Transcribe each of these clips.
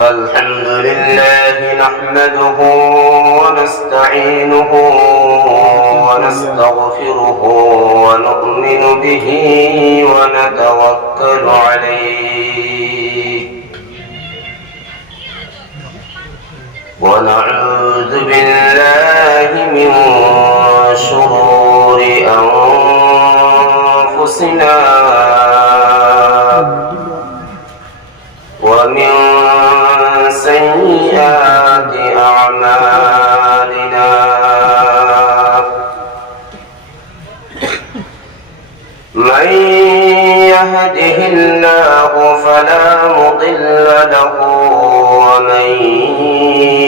الحمد لله نحمده ونستعينه ونستغفره ونؤمن به ونتوكل عليه ونعوذ بالله من شرور أنفسنا ومن سيئات أعمالنا من يهده الله فلا مضل له ومن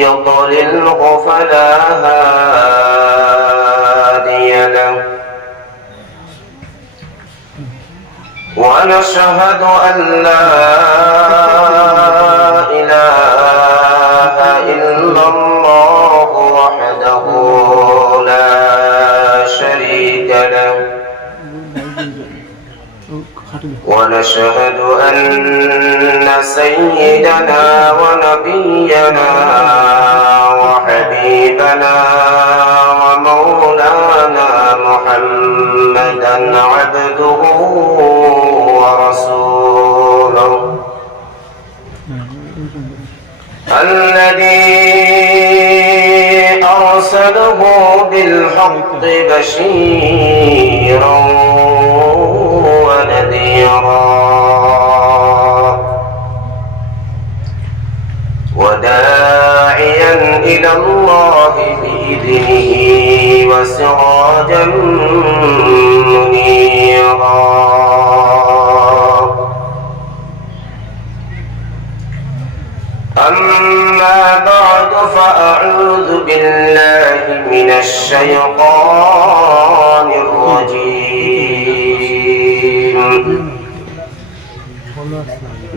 يضلله فلا هادي له ونشهد أن لا إله إلا الله وحده لا شريك له ونشهد أن سيدنا ونبينا وحبيبنا ومولانا محمدا عبده ورسوله الذي أرسله بالحق بشيرا ونذيرا وداعيا إلى الله بإذنه وسراجا منيرا أما بعد فأعوذ بالله من الشيطان الرجيم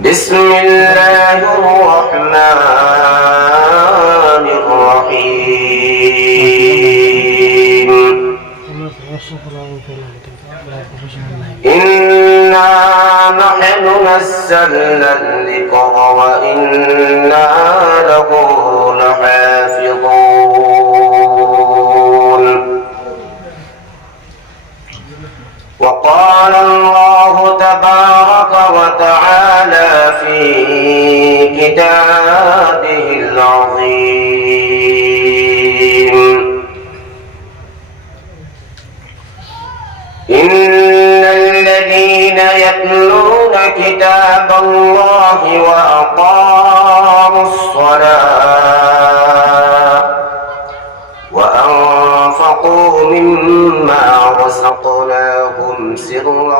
بسم الله الرحمن الرحيم إنا نحن نزلنا الذكر وإنا له لحافظون وقال الله تبارك وتعالى في كتابه العظيم إن الذين يتلون كتاب الله وأقاموا الصلاة وأنفقوا مما رزقناهم سرا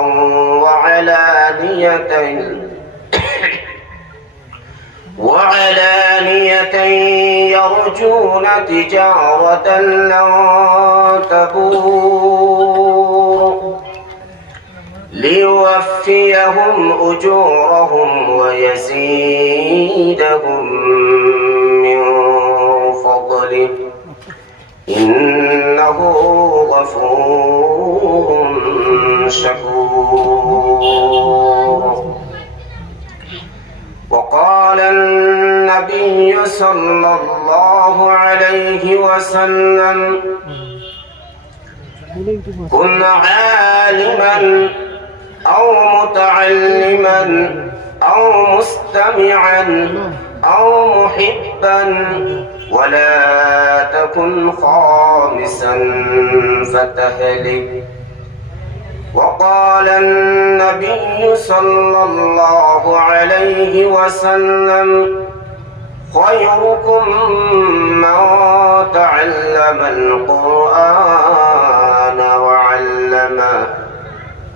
وعلانية يرجون تجارة لن تبور ليوفيهم أجورهم ويزيدهم من فضله إنه غفور شكور وقال النبي صلى الله عليه وسلم كن عالما أو متعلما أو مستمعا أو محبا ولا تكن خامسا فتهلك وقال النبي صلى الله عليه وسلم خيركم من تعلم القرآن وعلمه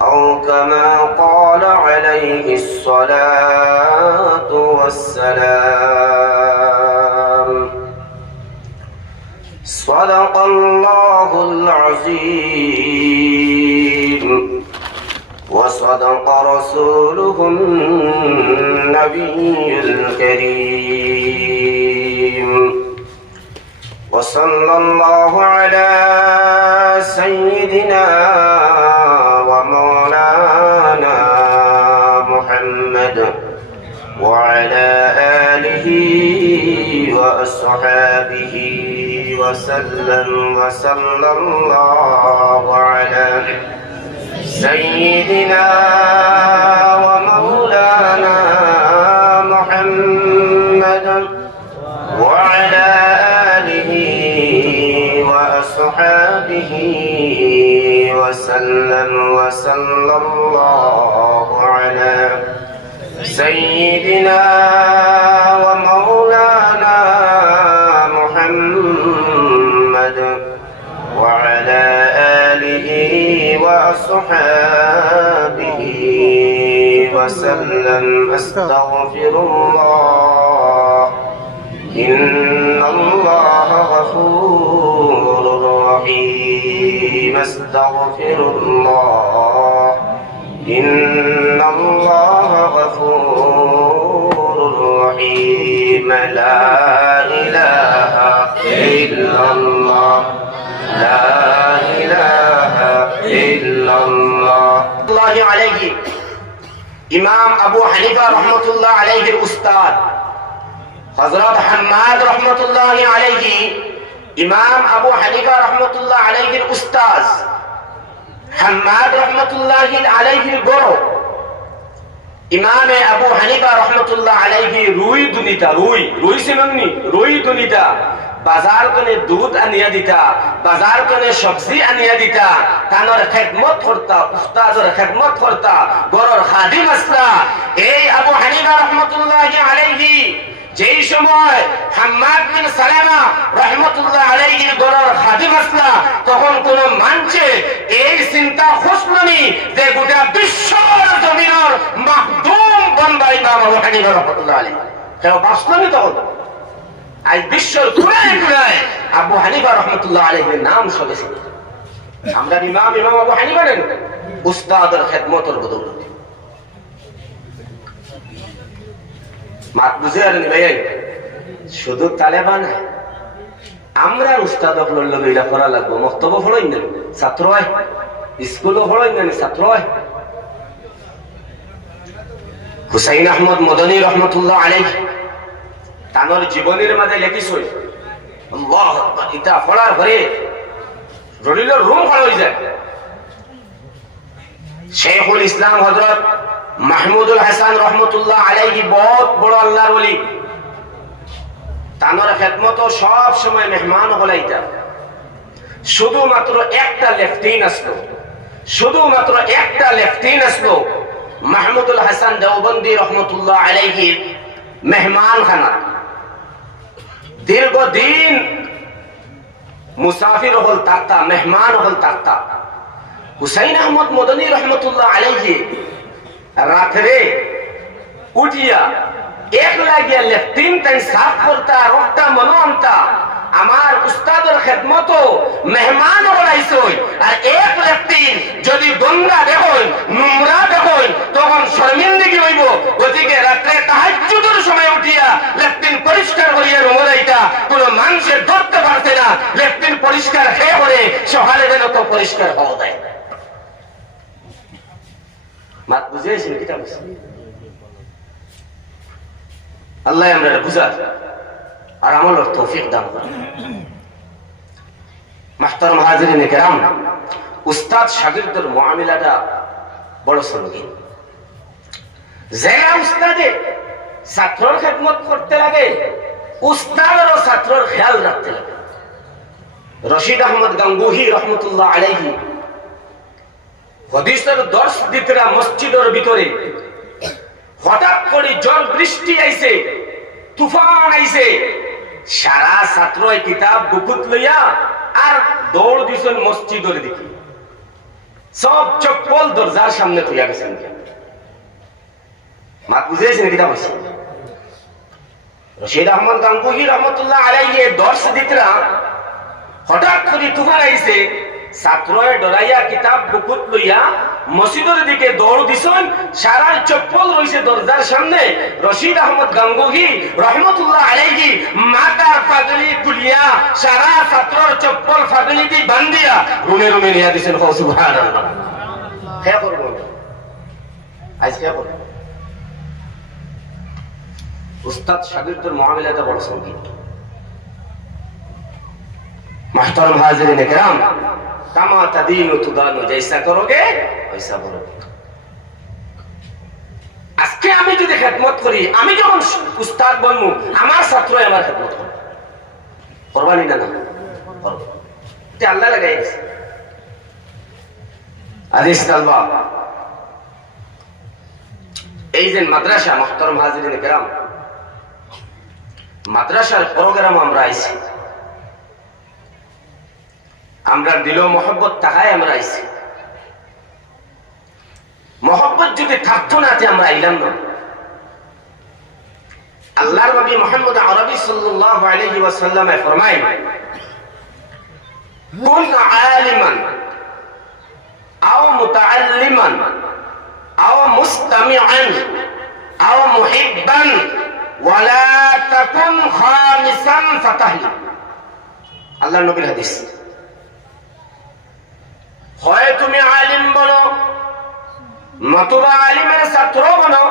أو كما قال عليه الصلاة والسلام صدق الله العظيم وصدق رسوله النبي الكريم وصلى الله على سيدنا ومولانا وسلم وصلى الله على سيدنا ومولانا محمد وعلى آله وأصحابه وسلم وصلى الله على سيدنا ومولانا محمد وعلى آله وأصحابه وسلم أستغفر الله إن الله غفور رحيم أستغفر الله إن الله غفور رحيم لا إله إلا الله لا إله إلا الله الله عليه ইমাম আবু হানিফা রহমতুল্লাহ আলাইহির উস্তাদ হযরত হাম্মাদ রহমতুল্লাহ আলাইহি ইমাম আবু হানিফা রহমতুল্লাহ আলাইহির উস্তাদ হাম্মাদ রহমতুল্লাহ আলাইহির গড় ইমামে আবু হানিফা রহমতুল্লাহ আলাইহি রুই দুনিতা রুই সিননি রুই দুনিতা বাজার কোনে দুধ আনিয়া দিতা বাজার কোনে সবজি আনিয়া দিতা তানোর খেদমত করতা উস্তাদের খেদমত করতা গরর খাদিম আসলা এই আবু হানিফা রহমতুল্লাহ আলাইহি যেই সময় হাম্মাদ বিন সালামা রহমতুল্লাহ আলাইহির গরর খাদিম আসলা তখন কোন মানছে এই চিন্তা খুশলনি যে গোটা বিশ্বর জমিনের মাহদুম বনবাই ইমাম আবু হানিফা রহমতুল্লাহ আলাইহি কেন বাসলনি তখন আজ বিশ্বর কোনায় কোনায় আবু হানিফা রহমতুল্লাহ আলাইহির নাম সবেছে আমরা ইমাম আবু হানিফা নেন উস্তাদের খেদমতের বদৌলতে মাত বুঝে আর নিবেন শুধু তালেবান আমরা উস্তাদক লড়লে এটা করা লাগবো মক্তব্য ফড়ই নেন ছাত্র হয় স্কুলও ফড়ই নেন ছাত্র হয় হুসাইন আহমদ মদনী রহমতুল্লাহ আলাইহি তানোর জীবনের মাঝে লেখিছই আল্লাহু আকবার এটা ফড়ার পরে রলিলের রুম ফড় হয়ে যায় শেখুল ইসলাম হযরত মাহমুদুল হাসান রহমতুল্লাহ আলাইহি বহুত বড় আল্লাহর ওলি তানোর খেদমত সব সময় মেহমান হলাইতা শুধুমাত্র একটা লেফটিন আসলো মাহমুদুল হাসান দেওবন্দি রহমতুল্লাহ আলাইহি মেহমান খানা দীর্ঘদিন মুসাফির হল তাক্তা মেহমান হল তাক্তা হুসাইন আহমদ মদনী রহমতুল্লাহ আলাইহি রাত্রে উঠিয়া এক লাগিয়া লেফটিন তাই সাফ করতা রক্তা মনো আনতা আমার উস্তাদের খেদমত মেহমান বলাইছই আর এক লেফটিন যদি গঙ্গা দেখুন নোংরা দেখুন তখন শর্মিন্দগি হইব গতিকে রাত্রে তাহাজ্জুদের সময় উঠিয়া লেফটিন পরিষ্কার করিয়া রোমরাইতা কোন মানুষের ধরতে পারছে না লেফটিন পরিষ্কার হয়ে পড়ে সকালে যেন তো পরিষ্কার হওয়া যায় মাত বুঝেছেন কিটা বুঝছেন আল্লাহ আমরা বুঝা আর আমলের তৌফিক দান করেন মাহতারাম হাজিরিন কিরাম উস্তাদ শাগিরদের মুআমিলাটা বড় সঙ্গীন যারা উস্তাদে ছাত্রর খেদমত করতে লাগে উস্তাদেরও ছাত্রর খেয়াল রাখতে লাগে রশিদ আহমদ গাঙ্গুহি রহমতুল্লাহ আলাইহি হাদিসের দর্শ দিতরা মসজিদের ভিতরে হঠাৎ করে ঝড় বৃষ্টি আইছে তুফান আইছে সারা ছাত্র কিতাব বুকুত লইয়া আর দৌড় দিছেন মসজিদের দিকে সব চপ্পল দরজার সামনে তুইয়া গেছেন মাত বুঝেছেন কিতাব আছে রশিদ আহমদ গাঙ্গুহি রহমতুল্লাহ আলাইহি দর্শ দিতরা হঠাৎ করে তুফান আইছে ছাত্রয়ে ডরাইয়া কিতাব বুকুত লইয়া মসজিদের দিকে দৌড় দিছেন সারা চপ্পল রইছে দরজার সামনে রশিদ আহমদ গাঙ্গুহি রহমতুল্লাহ আলাইহি মাথার পাগড়ি তুলিয়া সারা ছাত্রর চপ্পল পাগড়ি দি বান্ধিয়া রুমে রুমে নিয়া দিছেন সুবহানাল্লাহ কে করব আজ কে করব উস্তাদ শাগিরদের মুআমিলাটা বড় সংকীর্ণ محترم हाजिरीन किराम, कामा तदीनु तुदानु, जैसा करोगे वैसा करोगे। আজকে আমি যদি খেদমত করি, আমি যখন উস্তাদ বনবো, আমার ছাত্রই আমার খেদমত করবে, করবানি না? না করব, এটা আল্লাহ লাগাই দিয়েছে। আজিজ তালবা, এই যে মাদ্রাসা, মুহতারাম হাজিরিন কিরাম, মাদ্রাসার প্রোগ্রাম আমরা আইছি, আমরা দিল মহব্বত তাকায় আমরা আইছি। মহব্বত যদি থাকতো না আমরা আইলাম না। আল্লাহর নবী মুহাম্মদ আরবি সাল্লাল্লাহু আলাইহি ওয়াসাল্লাম ফরমায়, কুন আলিমান আও মুতাআল্লিমান আও মুস্তামিআন আও মুহিব্বান ওয়ালা তাকুন খামিসান ফাতাহলি। আল্লাহর নবীর হাদিস। হয় তুমি আলিম বলো, নতুবা আলিমের ছাত্র বলো,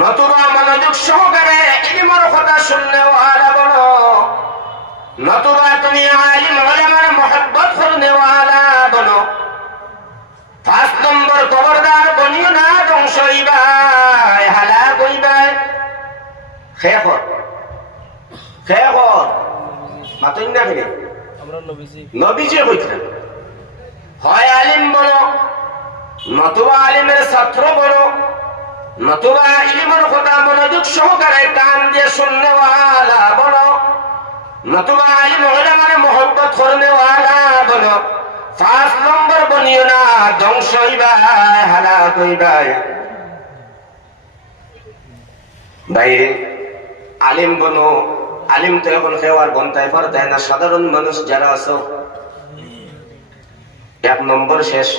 নতুবা মনোযোগ সহকারে ইলমের কথা শুননেওয়ালা বলো, নতুবা তুমি আলিম উলামার মুহাব্বত করনেওয়ালা বলো। 5 নম্বর, খবরদার বনিও না, ধ্বংস হইবাই, হালাক হইবাই। খেখর খেখর মাতই না কিনে আমরা নবীজি কইতেন, হয় আলিম বলো, নতুবা আলিমের ছাত্র বলো, নতুবা ইলমের কথা মনোযোগ সহকারে কান দিয়ে শুননেওয়ালা বলো, নতুবা আলিম উলামার মুহাব্বত করনেওয়ালা বলো। 5 নম্বর বনিও না, ধ্বংস হইবাই, হালাক হইবাই। বাইরে আলিম বনো, আলিম তো এখন কেউ আর বনতাই পারতায় না। সাধারণ মানুষ যারা আছো, 1 নম্বর শেষ।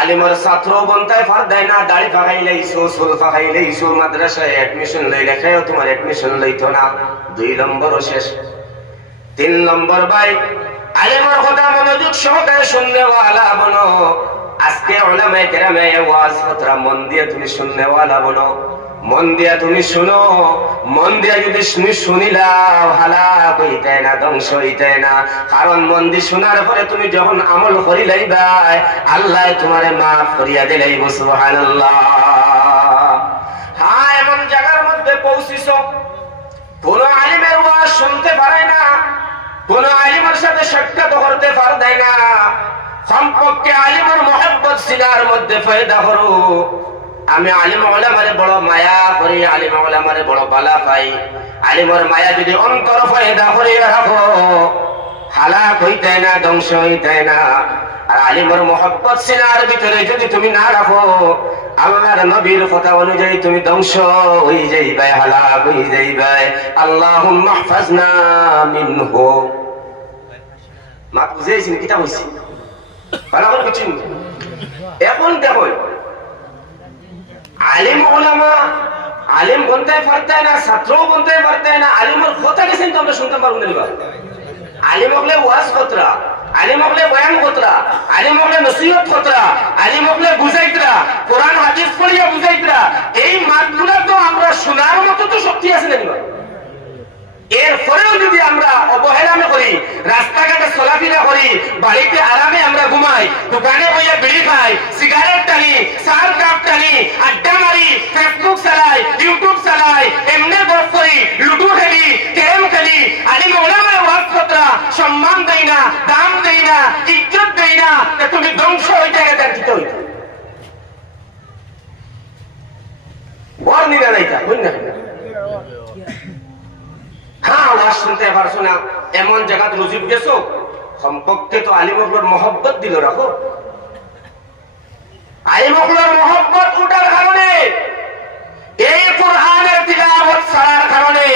আলিমের ছাত্র বনতাই পারতায় না, দাড়ি ফাঁকাই লাইছো, চুল ফাঁকাই লাইছো, মাদ্রাসায় অ্যাডমিশন লইলে খেয়েও তোমার অ্যাডমিশন লইতো না, 2 নম্বরও শেষ। 3 নম্বর, ভাই আলিমের কথা মনোযোগ সহকারে শুননেওয়ালা বনো। আজকে উলামায়ে কেরামে ওয়াজ কথা মন দিয়ে তুমি শুননেওয়ালা বনো, মন দিয়া তুমি শুনো। মন দিয়া যদি তুমি শুনিলাও, হালাক হইতে না, ধ্বংস হইতে না। কারণ মন দিয়ে শোনার পরে তুমি যখন আমল করি লাইবাই, আল্লাহ তোমারে মাফ করিয়া দিলাইব। সুবহানাল্লাহ। হ্যাঁ, এমন জায়গার মধ্যে পৌঁছিস, কোন আলিমের ওয়াজ শুনতে পারে না, কোন আলিমের সাথে সাক্ষাৎ করতে পারে না। সম্পর্কে আলিমের মুহাব্বত সিনার মধ্যে পয়দা করো। আমি আলিম উলামারে বড় মায়া করি, আলিম উলামারে বড় বালা পাই। আলিমের মায়া যদি অন্তর পয়দা করে রাখো, হালাক হইতে না, ধ্বংস হইতে না। আর আলিমের মুহাব্বত সিনার ভিতরে যদি তুমি না রাখো, আল্লাহর নবীর কথা অনুযায়ী তুমি ধ্বংস হয়ে যাইবে, হালাক হয়ে যাইবে। আল্লাহুম্মা ইহফাজনা মিনহু। মা বুঝাইছেন কিটা হইছে, ভালো করে বুঝছেন। এখন দেখো, আলিম উলামা, আলিম বনতে পারতায় না, ছাত্রও বনতে পারতায় না। আলিমের কথা গেছেন তো আমরা শুনতে পারবো না। আলিম হলে ওয়াজ কতরা, আলিম হলে বয়ান কতরা, আলিম হলে নসিহত কতরা, আলিম হলে বুঝাইতরা, কোরআন হাদিস পড়িয়া বুঝাইতরা। এই মাতগুলা তো আমরা শোনার মতো তো শক্তি আছে না। এরপরেও যদি আমরা অবহেলা করি, রাস্তাঘাটে চলাফেরা করি, বাড়িতে আরামে আমরা ঘুমাই, দোকানে বইয়া বিড়ি খাই, সিগারেট টানি, চার কাপ টানি, আড্ডা মারি, ফেসবুক চালাই, ইউটিউব চালাই, এমনি গল্প করি, লুডু খেলি, ক্যারেম খেলি, আলিম উলামার ওয়াজ কথা সম্মান দেই না, দাম দেই না, ইজ্জত দেই না, তুমি ধ্বংস হইতে গেছে আর দিতে হইতে বর নিরা নাইতা বুঝ না। হ্যাঁ, ওয়াজ শুনতে পারছো না, এমন জায়গাতে রুজুক গেছো, সম্পর্কে তো আলিমগুলোর মহব্বত দিল রাখো। আলিমগুলোর মহব্বত উঠার কারণে, এই কোরআনের তিলাওয়াত ছাড়ার কারণে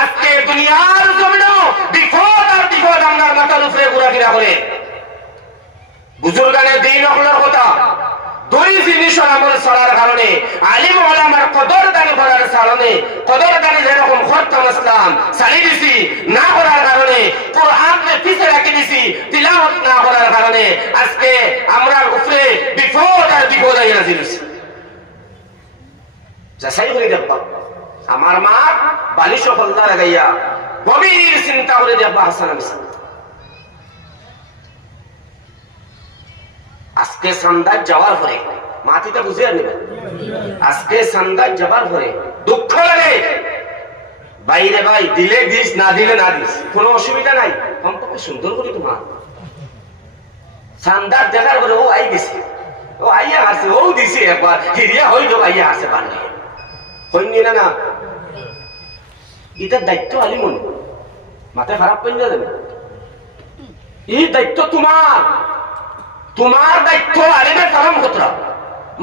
আজকে দুনিয়ার জমিনেও বিপদ আর বিপদ আমার মাথার উপরে ঘোরাফেরা করে। বুজুর্গানের দিন হলার কথা, 2 জিনিসের আমল ছাড়ার কারণে, আলিম উলামার কদরদানি করার কারণে, কদরদানি যেরকম খতম ইসলাম চালিয়ে দিছি না করার কারণে, কোরআনকে পিছে রাখি দিছি তিলাওয়াত না করার কারণে, আজকে আমরা উপরে বিপদ আর বিপদ আইয়া দিছি। যাচাই করে দেখবা, আমার মা বালিশ হল্লা লাগাইয়া গভীর চিন্তা করে যে আব্বা হাসান আমি আজকে সন্ধ্যায় যাওয়ার পরে মাটিটা বুঝে নেবেন, আজকে সন্ধ্যায় যাবার পরে দুঃখ লাগে বাইরে ভাই, দিলে দিস না দিলে না দিস কোনো অসুবিধা নাই, কমপক্ষে সুন্দর করে তোমার সন্ধ্যার দেখার পরে ও আই গেছে, ও আইয়া আসে, ও দিছে একবার হিরিয়া হইল আইয়া আসে বানিয়ে হইনি না। এটার দায়িত্ব আলিমন মাথায় খারাপ করে যাবে, এই দায়িত্ব তোমার, তোমার দায়িত্ব আলিমের কালাম কতরা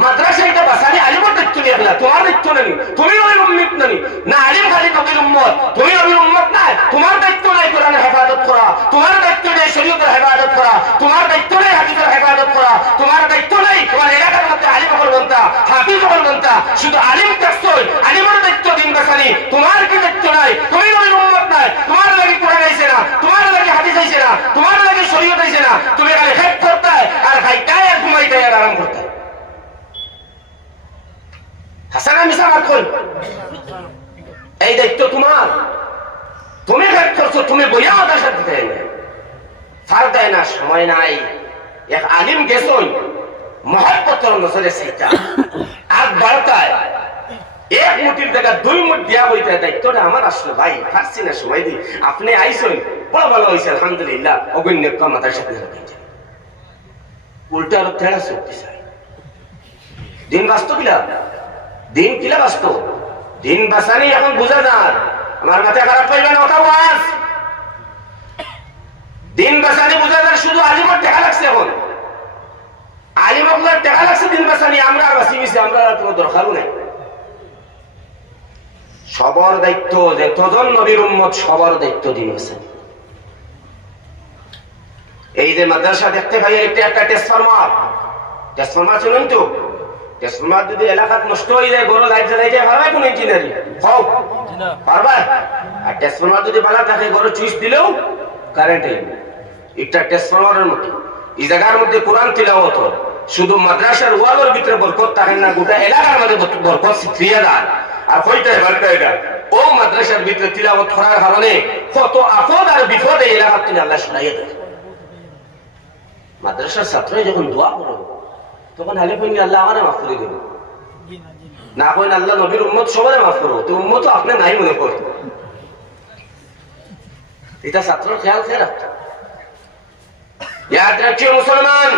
মাদ্রাসা এটা বাসানি আলিমের দায়িত্ব নিয়ে গেলা, তোমার দায়িত্ব নেই, তুমি নবীর উম্মত নেই না, আলিম খালি নবীর উম্মত, তুমি নবীর উম্মত নাই, তোমার দায়িত্ব নাই কোরআনের হেফাজত করা, তোমার দায়িত্ব নেই শরীয়তের হেফাজত করা, তোমার দায়িত্ব নেই হাদিসের হেফাজত করা, তোমার দায়িত্ব নেই তোমার এলাকার মধ্যে আলিম হল বলতা হাফিজ হল বলতা, শুধু আলিম কাস্তই আলিমের দায়িত্ব দিন বাসানি, তোমার কি দায়িত্ব নাই, তুমি নবীর উম্মত নাই, তোমার লাগে কোরআন আইছে না, তোমার লাগে হাদিস আইছে না, তোমার লাগে শরীয়ত আইছে না, তুমি খালি হেফ করতে আর খাইতায় আর ঘুমাইতায় আর আরাম করতে। হাসান মিশা মার কই, এই দায়িত্ব তোমার, তুমি হেফ করছো, তুমি বইয়া ওদের সাথে দেয় না, ফার দেয় না, সময় নাই। এক আলিম গেছই মহাপত্র নজরে সেইটা আগ বাড়তায় এক মুঠির জায়গা 2 মুঠ দিয়া হইতে, দায়িত্বটা আমার আসলো ভাই, পারছি না সময় দিই, আপনি আইসন বড় ভালো হয়েছে আলহামদুলিল্লাহ, অগণ্য মাথার সাথে উল্টা আরো তেড়া শক্তি চাই। দিন বাস্তব কিলা, দিন কিলা বাস্তব, দিন বাসানি এখন বুঝা যান, আমার মাথায় খারাপ পাইবে না ওটা ওয়াজ, দিন বাসানি বুঝা যান, শুধু আলিমর দেখা লাগছে, এখন আলিমগুলার দেখা লাগছে দিন বাসানি, আমরা আর বাঁচি গেছি, আমরা আর কোনো দরকারও নাই। সবার দায়িত্ব, যে তজন নবীর উম্মত সবার দায়িত্ব দিন বাসানি। এই যে মাদ্রাসা দেখতে পাই একটা ট্রান্সফরমার, ট্রান্সফরমার শুনুন তো, ট্রান্সফরমার যদি এলাকাত নষ্ট হয়ে যায়, গরু লাইট জ্বালাই যায়, পারবে কোন ইঞ্জিনিয়ারিং হোক পারবে, আর ট্রান্সফরমার যদি ভালো থাকে গরু চুইস দিলেও কারেন্ট এলো, একটা ট্রান্সফরমারের মতো। এই জায়গার মধ্যে কোরআন তিলাওয়াত শুধু মাদ্রাসার ওয়ালের ভিতরে বরকত থাকে না, গোটা এলাকার মধ্যে বরকত ছিটিয়ে দেয়, আর হইতায় বাড়তায় যায়। ও মাদ্রাসার ভিতরে তিলাওয়াত করার কারণে কত আপদ আর বিপদে এলাকার তিনি আল্লাহ শুনাইয়া দেয়। মাদ্রাসার ছাত্রই যখন দোয়া করো তখন আলে কইনি আল্লাহ আমারে মাফ করে দেবে, না কইন আল্লাহ নবীর উম্মত সবারে মাফ করো, তো উম্মত আপনি নাই মনে করো, এটা ছাত্রর খেয়াল খেয়ে রাখতো। ইয়াদ রাখিও মুসলমান,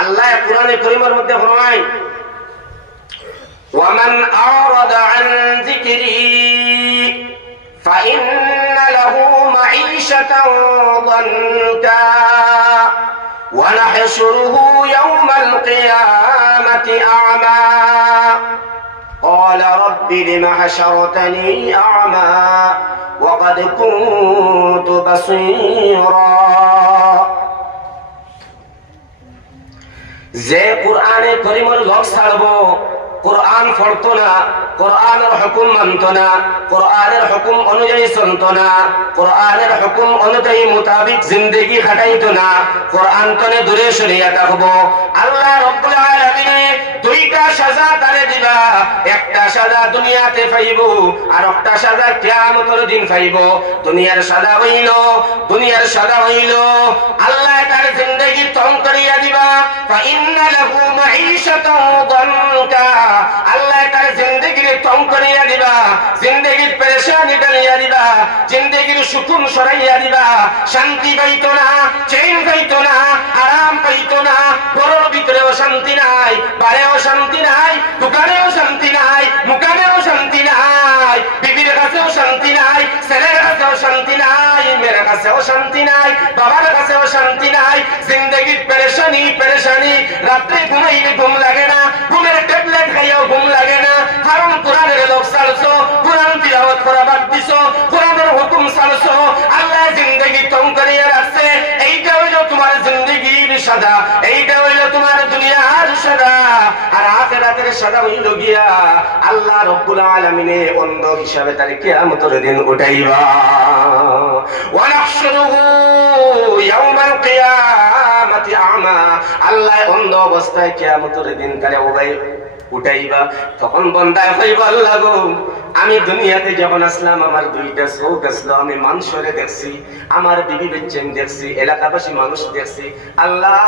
আল্লাহ কোরআনে কারীমের মধ্যে ফরমায় ওয়ামান আরাদা আন যিকরি فإن له معيشة ضنكا ونحشره يوم القيامة أعمى قال رب لم حشرتني أعمى وقد كنت بصيرا। যে কোরআনে কারীমের লোক ছাড়বো, কোরআন পড়তো না, কোরআনের হুকুম মানত না, কোরআনের হুকুম অনুযায়ী চলত না, কোরআনের হুকুম অনুযায়ী মোতাবিক জিন্দেগি কাটাইতো না, কোরআন তনে দূরে সরিয়া থাকবো, আল্লাহ রব্বুল আলামিন 2টা সাজা তারে দিবা, একটা সাজা দুনিয়াতে পাইব আর একটা সাজা কিয়ামতের দিন পাইব। দুনিয়ার সাজা হইল আল্লাহ তার জিন্দেগি তং করিয়া দিবা, ফাইন্না লাহু মাঈশাতান দানকা, আল্লাহ তার জিন্দেগির তং করিয়া দিবা, জিন্দেগির পেরেশানি ডালিয়া দিবা, জিন্দেগির সুকুন সরাইয়া দিবা, শান্তি পাইতো না, চেইন পাইতো না, আরাম পাইতো না, ঘরের ভিতরেও শান্তি নাই, বাড়িও শান্তি নাই, দোকানেও শান্তি নাই, মুকানেও শান্তি নাই, বিবির কাছেও শান্তি নাই, ছেলের কাছেও শান্তি নাই, মেয়ের কাছেও শান্তি নাই, বাবার কাছেও শান্তি নাই, জিন্দেগির পেরেশানি, রাত্রে ঘুমাইলে ঘুম লাগে না, ঘুমের ট্যাবলেট খাইয়াও ঘুম লাগে না, কারণ কোরআনের লোক চালছো, কোরআন তিলাওয়াত করা বাদ দিছো, কোরআনের হুকুম চালছো, আল্লাহ জিন্দেগি তং করিয়া রাখছে। এইটা হইল তোমার জিন্দেগির সাদা, এইটা হইল তোমার দুনিয়ার সাদা, আর আখিরাতের সাদা হইল গিয়া আল্লাহ রব্বুল আলামিনে অন্ধ হিসাবে তার কিয়ামতের দিন উঠাইবা। ওয়া নাহশুরুহু ইয়াওমাল কিয়ামাতি আমা, আল্লাহ অন্ধ অবস্থায় কিয়ামতের দিন তারে উঠাইবা। তখন বন্দায় হইব আল্লাহ গো, আমি দুনিয়াতে যখন আসলাম আমার দুইটা চোখ আসলো, আমি মানুষরে দেখছি, আমার বিবি বেচ্চেন দেখছি, এলাকাবাসী মানুষ দেখছি। আল্লাহ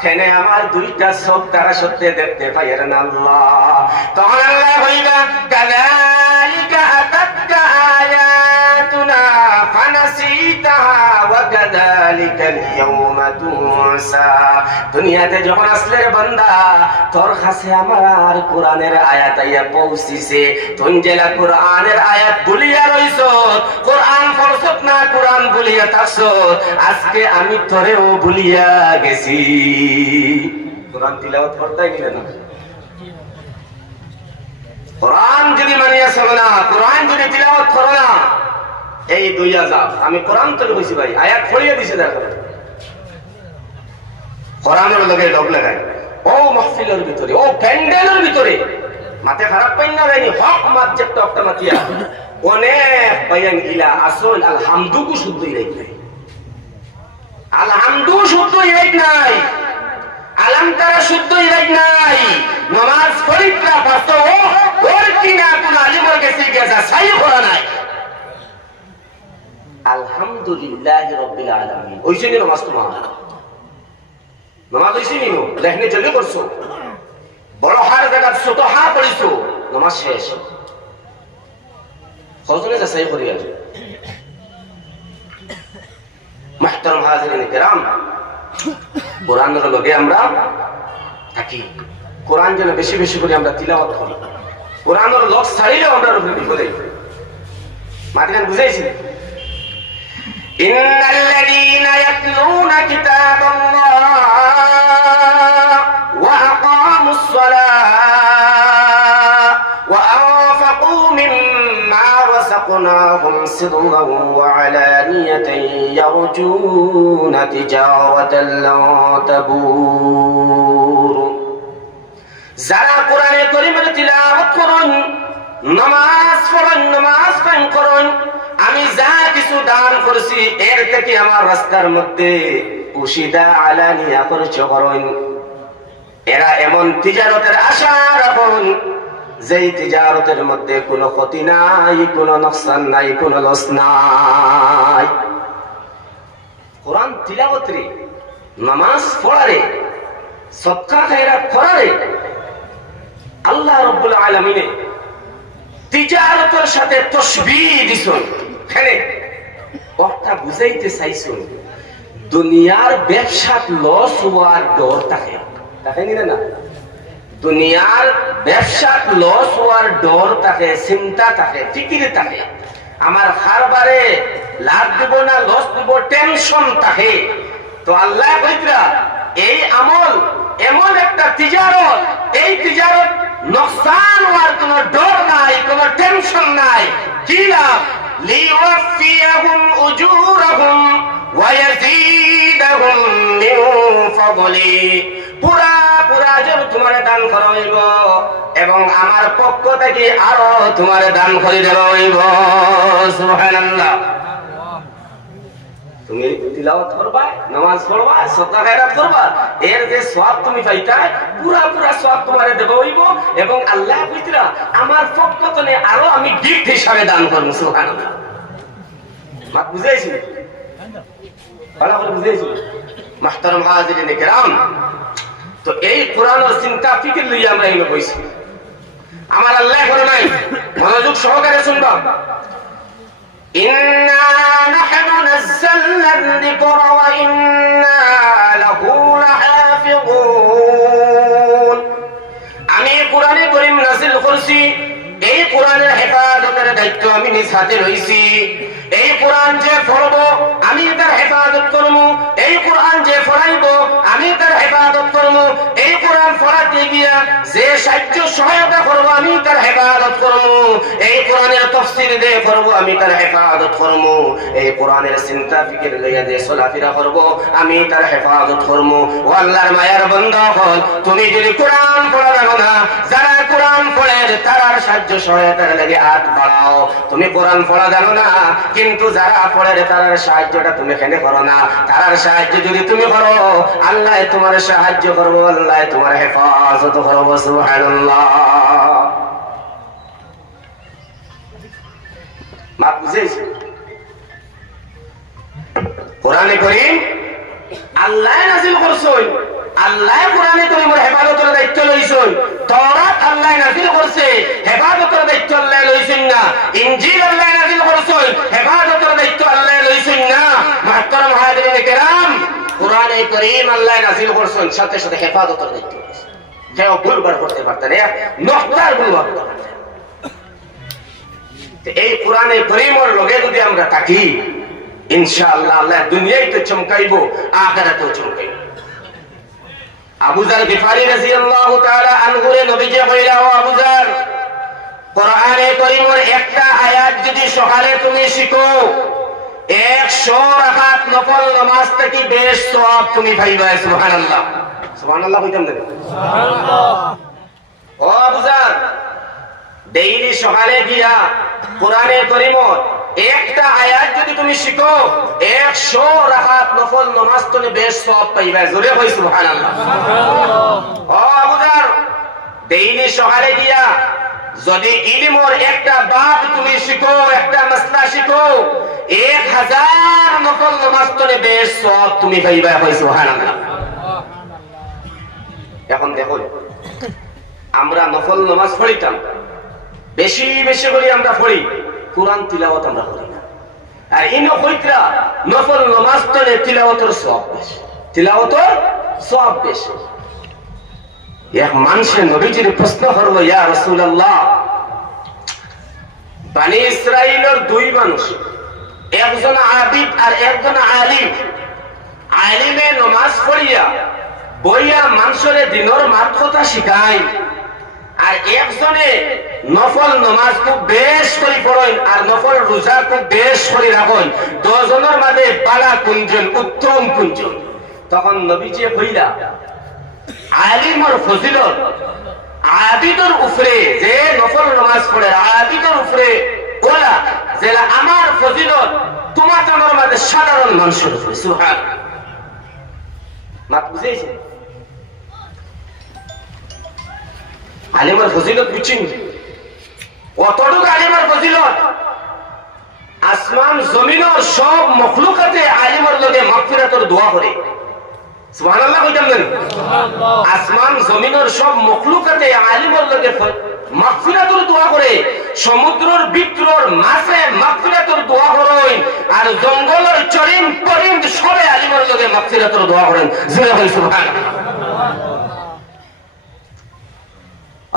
খেনে আমার দুইটা চোখ তারা সত্যি দেখতে পাই না আল্লাহ। তখন আল্লাহ হইবা কাযালিকা আতাতকা আয়াতুনা ফানাসিতাহা ওয়া কাযালিকাল ইয়াওমা তুনসা। দুনিয়াতে যখন আসলে বান্দা তোর কাছে আমার কোরআনের আয়াত আইয়া পৌঁছিছে, তুই জেলা কোরআনের আয়াত ভুলিয়া রইছ, কোরআন পড়ছত না, কোরআন ভুলিয়া থাকছ, আজকে আমি তোরেও ভুলিয়া গেছি। কোরআন তিলাওয়াত করতেই নিলে না। কোরআন যদি মানিয়া চলো না, কোরআন যদি তিলাওয়াত করো না, এই দুই আযাব। আমি কোরআন তো কইছি ভাই, আয়াত পড়িয়ে দিছে দেখো, কোরআনের লগে লোক লাগায় ও মাহফিলের ভিতরে, ও প্যান্ডেলের ভিতরে মাথা খারাপ পাই না যায়নি, হক মাত যেটা একটা মাতিয়া অনেক বায়ান ইলা আসল আলহামদুকু শুদ্ধ ইরাইত নাই, আলহামদু শুদ্ধ ইরাইত নাই, আলামতারা শুদ্ধ ইরাইত নাই, নামাজ ফরিদরা পাঁচতো ওর কিনা কোন আলিমের কাছে গেছা সাই করা নাই। আলহামদুলিল্লাহি রাব্বিল আলামিন ওইছে নি নামাজ তোমার, নামাজ হইছে নি লেখনে চলে করছো, বড় হার জায়গা ছোট হার পড়িছো, নামাজ শেষ। ফজরে যাচাই করি আছে। মুহতারাম হাজিরিন কিরাম, কোরআনের লগে আমরা থাকি, কোরআন যেন বেশি বেশি করে আমরা তিলাওয়াত করি, কোরআনের লগ ছাড়িলেও আমরা রূপে বিপদে মাটিগান বুঝাইছি। ইন্নাল্লাযীনা ইয়াতলুনা কিতাবাল্লাহ ওয়া আকামুস সালাহ ওয়া আনফাকু মিম্মা রাযাকনাহুম সিররান ওয়া আলানিয়াতান ইয়ারজুনা তিজারাতান লান তাবুর। যারা কোরআনে কারীমের তিলাওয়াত করুন, নামাজ পড়ুন, নামাজ কায়েম করুন, আমি যা কিছু দান করছি এর থেকে আমার রাস্তার মধ্যে উশিদা আলানিয়া খরচ করুন। এরা এমন তিজারতের আশা রাখুন যেই তিজারতের মধ্যে কোনো ক্ষতি নাই, কোনো নোকসান নাই, কোনো লস নাই। কোরআন তিলাওয়াত রে, নামাজ পড়ারে, সদকা খায়রাত করারে আল্লাহ রাব্বুল আলামিন তিজারতের সাথে তাসবিহ দিছেন। এখানে কথা বুঝাইতে চাইছেন দুনিয়ার ব্যবসাত লস হওয়ার ডর থাকে, দেখেনি না? দুনিয়ার ব্যবসাত লস হওয়ার ডর থাকে, চিন্তা থাকে, ফিকির থাকে, আমার কারবারে লাভ দিব না লস দিব টেনশন থাকে। তো আল্লাহ কইতরা এই আমল এমন একটা তিজারত, এই তিজারত নোকসান হওয়ার কোনো ডর নাই, কোনো টেনশন নাই। কি লাভ? লিওয়াফিয়াহুম উজুরাহুম ওয়া ইয়াজিদাহুম মিন ফাদলি। পুরা পুরা আজর তোমারে দান করা হইব এবং আমার পক্ষ থেকে আরো তোমারে দান করে দেওয়া হইব। সুবহানাল্লাহ। তুমি তিলাওয়াত করবা, নামাজ পড়বা, সাদকা খায়রাত করবা, এর যে সওয়াব তুমি পাইতা পুরা পুরা সওয়াব তোমারে দেব হইব এবং আল্লাহ কইতরা আমার পক্ষ থেকে আরো আমি গিফট হিসাবে দান করব। সুবহানাল্লাহ। মাত বুঝাইছি? ভালো করে বুঝাইছি? মুহতারাম হাজিরিন কিরাম, তো এই কোরআনের চিন্তা ফিকির লইয়া আমরা এখানে বইছি। আমার আল্লাহ করে নাই, মনোযোগ সহকারে শুনবা। ইন্না নাহনু নাযালনা যিকরা ওয়া ইন্না লাহু লাহাফিযুন। আমি কোরআনে কারীম নাযিল করছি, এই কোরআনের হেফাজতের দায়িত্ব আমি নিজ হাতে লইছি। এই কোরআন যে পড়বো আমি তার হেফাজত করবো, এই কোরআন যে পড়াইবো আমি তার হেফাজত করবো, এই কোরআন পড়াতে গিয়া যে সাহায্য সহায়তা করবো আমি তার হেফাজত করবো, এই কোরআনের তাফসীর দিয়ে করবো আমি তার হেফাজত করবো, এই কোরআনের চিন্তা ফিকির লইয়া যে চলাফেরা করবো আমি তার হেফাজত করবো। ও আল্লাহর মায়ার বান্দা হল, তুমি যদি কোরআন পড়া জানো না, যারা কোরআন পড়ে তারার সাহায্য সহায়তার লাগে হাত বাড়াও। তুমি কোরআন পড়া জানো না, কিন্তু যারা পড়ে তারার সাহায্যটা তুমি এখানে করো না, তারার সাহায্য যদি তুমি করো আল্লাহ তোমার সাহায্য করবো, আল্লাহ তোমার হেফাজত করব সুবহানাল্লাহ। মা বুঝেছি কোরআনে কারীম আল্লাহ নাযিল করছেন, আল্লাহ কোরআনে কারীমের হেফাজতের দায়িত্ব লইছেন। তাওরাত আল্লাহ নাযিল করছে, হেফাজতের দায়িত্ব আল্লাহ লইছেন না। ইনজিল আল্লাহ নাযিল করছেন, হেফাজতের দায়িত্ব আল্লাহ লইছেন না। মুহতারাম হাজিরিন কিরাম, কোরআনে কারীম আল্লাহ নাযিল করছেন, সাথে সাথে হেফাজতের দায়িত্ব লইছেন। কেউ ভুলবার করতে পারতেন না, নকতার ভুলবার করতে পারতেন। এই কোরআনে কারীমের লগে যদি আমরা থাকি, ইনশাআল্লাহ আল্লাহ দুনিয়াতে চমকাইবো, আখিরাতেও চমকাইবো। আবু যার গিফারি রাদিয়াল্লাহু তাআলা আনহু নবীজি কইলা, ও আবু যার, কোরআনে কারীমের একটা আয়াত যদি সকালে তুমি শিখো, 100 রাকাত নফল নামাজ থেকে বেশ সওয়াব তুমি পাইবা। সুবহানাল্লাহ, সুবহানাল্লাহ কইতাম না? সুবহানাল্লাহ। ও আবু যার, ডেইলি সকালে গিয়া কোরআনে কারীমের একটা আয়াত যদি তুমি শিখো, 100 রাকাত নফল নামাজ তুমি বেশ সওয়াব পাইবা। জোরে কই সুবহানাল্লাহ। ও আবু যার, ডেইলি সকালে গিয়া যদি ইলমের একটা বাব তুমি শিখো, একটা মাসলা শিখো, 1000 নফল নামাজ তুমি বেশ সওয়াব তুমি পাইবা। কই সুবহানাল্লাহ। এখন দেখো, আমরা নফল নামাজ পড়িতাম, বেশি বেশি করে আমরা পড়ি, কোরআন তিলাওয়াত আমরা করি না। আর ইনো কইতরা নফল নামাজ পড়ে তিলাওয়াতের সওয়াব বেশি, তিলাওয়াতের সওয়াব বেশি। এক মানুষে নবীজির প্রশ্ন করলো, ইয়া রাসূলুল্লাহ, বনি ইসরাইলের দুই মানুষ, একজন আবিদ আর একজন আলিম। আলিমে নামাজ পড়িয়া বইয়া মানুষের দিনের মাত কথা শিখায়, আর একজনে নফল নামাজ খুব বেশ করে পড়েন আর নফল রোজা খুব বেশ করে রাখেন। দুজনের মাঝে বালা কুঞ্জন, উত্তম কুঞ্জন। তখন নবীজি কইলা, আলিমর ফজিলত আবিদের উপরে, যে নফল নামাজ পড়ে আবিদের উপরে ওলা, যে আমার ফজিলত তোমাদের মাঝে সাধারণ মানুষের উপরে। সুবহানাল্লাহ। মাত বুঝেছেন? আলিমের ফজিলত বুঝছেন? কতটুকু আলিমের ফজিলত? আসমান জমিনের সব মখলুকাতে আলিমের লগে মাগফিরাতের দোয়া করে। সুবহানাল্লাহ কইতাম না? সুবহানাল্লাহ। আসমান জমিনের সব মখলুকাতে আলিমের লগে মাগফিরাতের দোয়া করে। সমুদ্রের ভিতরের মাছে মাগফিরাতের দোয়া করেন, আর জঙ্গলের চরিম পরিম সবে আলিমের লগে মাগফিরাতের দোয়া করেন। জোরে বল সুবহানাল্লাহ।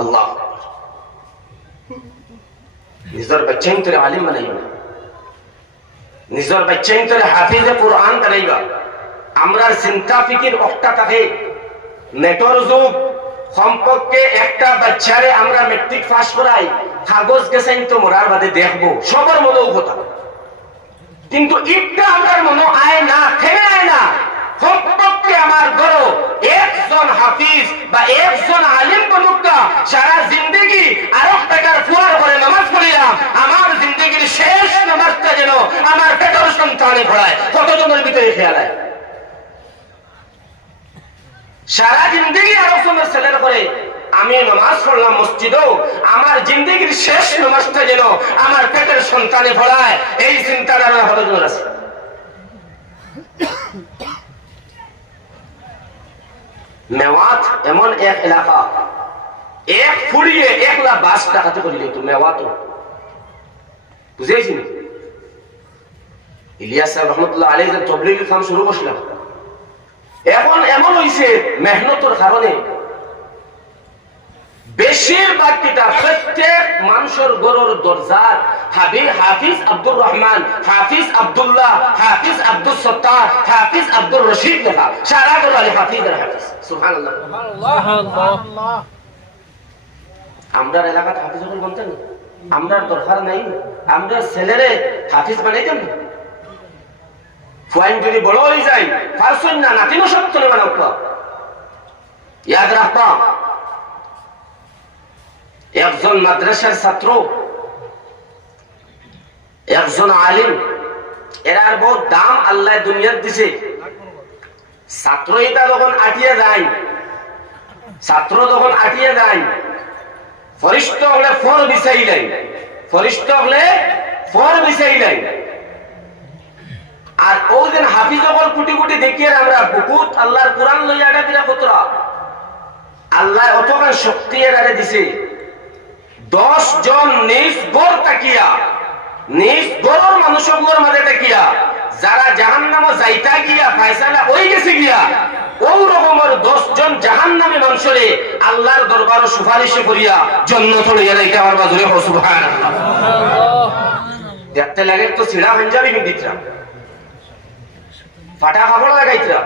আল্লাহ নিজের বাচ্চাইন তোরে আলিম বানাইবা, নিজের বাচ্চাইন তোরে হাফিজে কোরআন বানাইবা। আমরা চিন্তা ফিকির অক্টা থাকে, নেটর যুগ সম্পর্কে একটা বাচ্চারে আমরা মেট্রিক পাস করাই, কাগজ গেছেন তো মরার বাদে দেখবো, সবার মনেও কথা। কিন্তু ইটা আমার মনে আয় না, থেমে আয় না। সম্পর্কে আমার গরো একজন হাফিজ বা একজন আলিম বলুকা সারা জিন্দগি আরো টাকার ফুয়ার করে নামাজ পড়িলাম, আমার জিন্দগির শেষ নামাজটা যেন আমার পেটের সন্তানে পড়ায়। কতজনের ভিতরে খেয়াল হয়? সারা জিন্দগি আরো সময় ছেলের করে আমি নামাজ পড়লাম মসজিদেও, আমার জিন্দগির শেষ নামাজটা যেন আমার পেটের সন্তানে পড়ায়। এই চিন্তাধারা কতজনের আছে? মেওয়াত এমন এক এলাকা, এক ফুরিয়ে 1,20,000 টাকাতে করে দিত মেওয়াত। বুঝেছি? ইলিয়াস সাহেব রহমতুল্লাহ আলাইহি যে তবলিগের কাম শুরু করছিলাম, এখন এমন হইছে মেহনতের কারণে বেশিরভাগ কিতাব প্রত্যেক মানুষের গরুর দরজার হাফিজ আব্দুর রহমান, হাফিজ আব্দুল্লাহ, হাফিজ আব্দুল সত্তার, হাফিজ আব্দুর রশিদ লেখা। সারা গরু আলী হাফিজের হাফিজ। সুবহানাল্লাহ। সুবহানাল্লাহ। আমরা এলাকাতে হাফিজ হল বলতেন, আমরা দরকার নাই, আমরা ছেলেরে হাফিজ বানাইতাম না। ফুয়াইন যদি বড় হয়ে যায়, পারছেন না, নাতিনও সত্য নেই বানাবো। ইয়াদ রাখবা, একজন মাদ্রাসার ছাত্র, একজন আলিম, এরার বহুত দাম আল্লাহ দুনিয়ার দিছে। ছাত্র এটা যখন আটিয়ে যায়, ছাত্র যখন আটিয়ে যায় ফরিষ্ঠ হলে ফর বিছাই নাই, ফরিষ্ঠ হলে ফর বিছাই নাই। আর ও যেন হাফিজ যখন কুটি কুটি দেখিয়ে আমরা বহুত আল্লাহর কোরআন লইয়া আটা দিলা কতরা আল্লাহ অতখান শক্তি এরারে দিছে। 10 জন নিজ গড় তাকিয়া, নিজ গড়ের মানুষগুলোর মাঝে তাকিয়া যারা জাহান্নামে যাইতা গিয়া ফয়সালা হই গেছে গিয়া, ওই রকমের 10 জন জাহান্নামী মানুষরে আল্লাহর দরবারে সুপারিশ করিয়া জান্নাত লইয়া যাইতে পারবা। জোরে সুবহানাল্লাহ। দেখতে লাগে তো সিরা পাঞ্জাবি পিন্দিতরা, ফাটা কাপড় লাগাইতরা,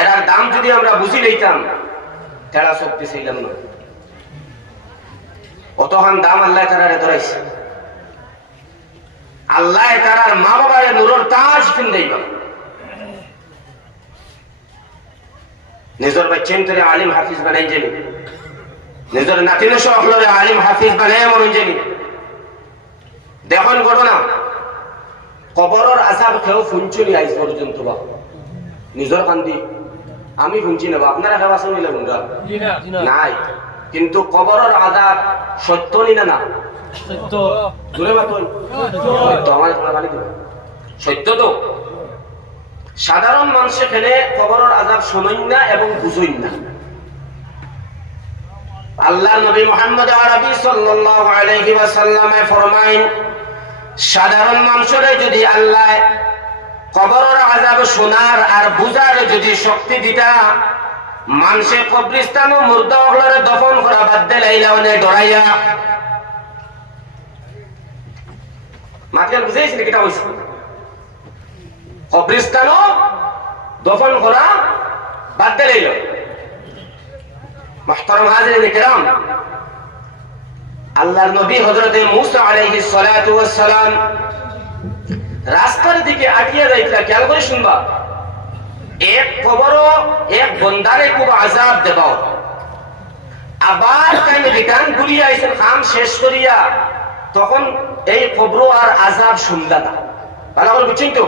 এরার দাম যদি আমরা বুঝি লইতাম তেরা শক্তি ছিলাম না। অতখান দাম আল্লাহ তারারে ধরাইছে। আল্লাহ তারার মা বাবার নূরের তাজ পিন্দাইবা। নিজের বাচ্চান তোরে আলিম হাফিজ বানাই জানি, নিজের নাতিন সকলরে আলিম হাফিজ বানাই মরণ জানি। দেখুন ঘটনা, কবরের আযাব কেউ শুনছনি আজ পর্যন্ত বা নিজের কান্দি আমি শুনছি না, আপনারা কেউ আসেন নিলে বন্ধুরা নাই, কিন্তু কবরের আযাব সত্য নি না? না সত্য। দূরে বাতন সত্য, আমার গালি দিবেন সত্য তো। সাধারণ মানুষ এখানে কবরের আযাব শুনেন না এবং বুঝেন না। আল্লাহ নবী মুহাম্মদ আরবি সাল্লাল্লাহু আলাইহি ওয়াসাল্লাম ফরমায়েন, সাধারণ মানুষের যদি আল্লাহ কবরের আযাব শোনার আর বুঝার যদি শক্তি দিতা, মানুষে কবরস্থান ও মুর্দা হলরে দফন করা বাদ দে লাইলা মানে ডরাইয়া মাতিয়াল বুঝাইছেন কিটা হইছে? কবরস্থান ও দফন করা বাদ দে লাইলা। মুহতারাম হাজিরিন কিরাম, আল্লাহর নবী হযরত মূসা আলাইহিস সালাতু ওয়াস সালাম রাস্তার দিকে আটিয়া যাইতরা, খেয়াল করে শুনবা, এক কবর এক বন্দারে খুব আযাব দেবাও, আবার তাই রিটার্ন ঘুরিয়া আইছেন কাম শেষ করিয়া, তখন এই কবর আর আযাব শুনলা না। ভালো করে বুঝছেন তো?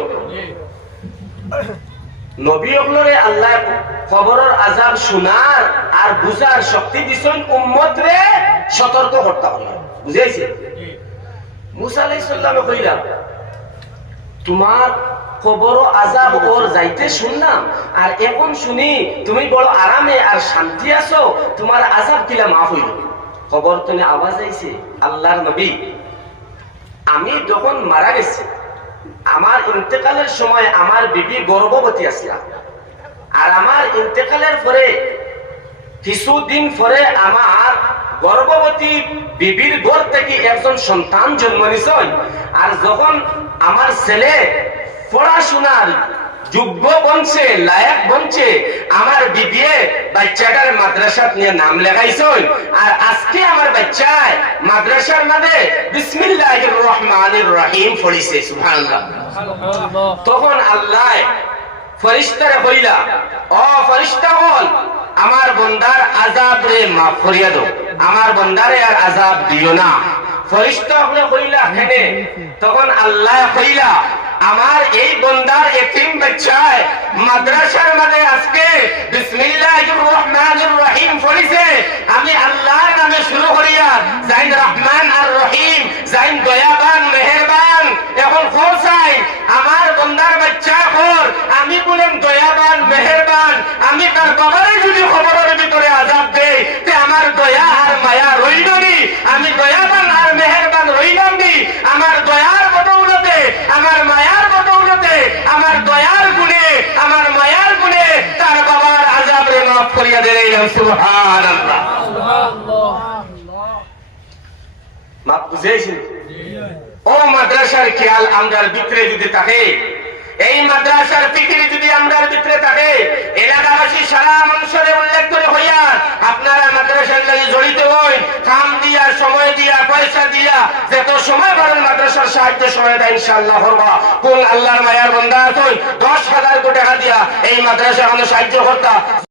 নবী হলরে আল্লাহ কবরের আযাব শোনার আর বুঝার শক্তি দিছেন উম্মতরে সতর্ক করতে হবে। বুঝাইছে? মূসা আলাইহিস সালামে কইলা, তোমার কবর আযাব ওর যাইতে শুনলাম, আর এখন শুনি তুমি বড় আরামে আর শান্তি আছো, তোমার আযাব কিলা মাফ হইল। কবর তনে আওয়াজ আইছে, আল্লাহর নবী আমি যখন মারা গেছি, আমার ইন্তেকালের সময় আমার বিবি গর্ভবতী আসলা, আর আমার ইন্তেকালের পরে কিছুদিন পরে আমার গর্ভবতী বিবির ঘর থেকে একজন সন্তান জন্ম নিছেন, আর যখন আমার ছেলে পড়াশোনার যোগ্য বনছে, লায়ক বনছে, আমার বিবিয়ে বাচ্চাটার মাদ্রাসাত নিয়ে নাম লেখাইছেন, আর আজকে আমার বাচ্চায় মাদ্রাসার মধ্যে বিসমিল্লাহির রহমানির রহিম পড়িছে। সুবহানাল্লাহ। তখন আল্লাহ ফেরেশতারে কইলা, ও ফেরেশতা হল, আমার বন্দার আযাব রে মাফ করিয়া দাও, আমার বন্দারে আর আযাব দিও না। ফেরেশতা হলে কইলা কেন? তখন আল্লাহ কইলা, আমার এই বন্দার এতিম বাচ্চায় মাদ্রাসার মধ্যে আজকে বিসমিল্লাহির রহমানির রহিম পড়িছে, আমি আল্লাহর নামে শুরু করিয়া যাইন রহমান আর রহিম, যাইন দয়াবান মেহেরবান, এখন পৌঁছাই আমার বন্দার বাচ্চা হর, আমি বলেন দয়াবান মেহেরবান, আমি তার বাবারে যদি খবরের ভিতরে আযাব দেই তে আমার দয়া আর মায়া রইলনি, আমি দয়াবান আর মেহেরবান রইলামনি, আমার দয়ার বদৌলতে, আমার মায়ার বদৌলতে, আমার দয়ার গুণে, আমার মায়ার গুণে তার বাবার আযাব রে মাফ করিয়া দিলেন। সুবহানাল্লাহ। মাফ বুঝেছেন? ও মাদ্রাসার খেয়াল আমরার ভিতরে যদি থাকে, এই মাদ্রাসার ফিকির যদি আমরার ভিতরে থাকে, এলাকাবাসী সারা মানুষের উল্লেখ করে হইয়া আপনারা মাদ্রাসার লাগে জড়িত হই, কাম দিয়া, সময় দিয়া, পয়সা দিয়া, যত সময় পারেন মাদ্রাসার সাহায্য সহায়তা ইনশাআল্লাহ করবা। কোন আল্লাহর মায়ার বান্দা আছেন 10,000 কোটি টাকা দিয়া এই মাদ্রাসা সাহায্য করতা।